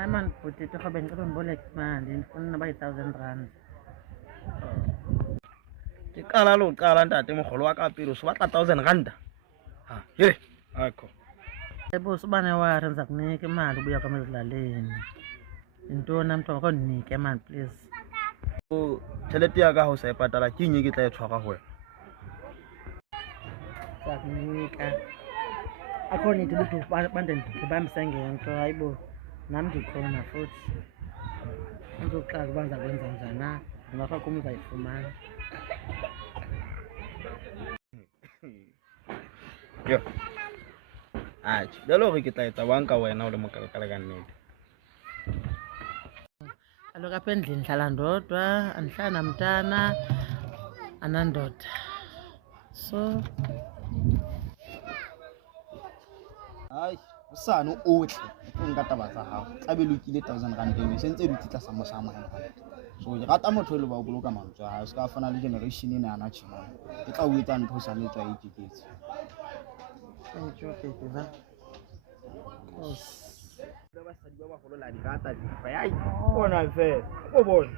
Hayi man bhuti torhobeni ke ndimboleka imali ndifuna noba yi-1,000 rand. Ke qala le ho qala ntate mogolo wa ka pele o se batla 1,000 rand. Ha, he, akho. Bosi uba newari ndiza kunika imali ubuya kwam ezilalini. Yintoni mntu akho ndinike man please. Tjhelete ya ka ha o sa e patala ke eng ke tla e tshwara ho wena? Ndiza kunika. Akho nithi ukuthi bande ndibambise ngento hayibo. Nam ndikhona futhi. Ndizoxaka uba ndiza kwenza njani na. Ndingapha kum uzayifumana. Yo. Atjhe, jwale hore ke tla etsa jwang ka wena o le mokalakala ka nnete? Kaloku apha endlini ndihlala ndodwa, andihlali namntana, anandoda. So Hayi, usane otle o nka taba tsa hao. Tla be lokile 1,000 rand eno se ntse di tla sa mo sa mo ha. So ke rata motho le ba o boloka mantswe a se ka fana le generation ena ana tjena. Ke tla o etsa ntho sa le tswa e tiketse. thank you baby ba. Ba basadi ba baholo la di rata di. Ai, bona fela. O bona.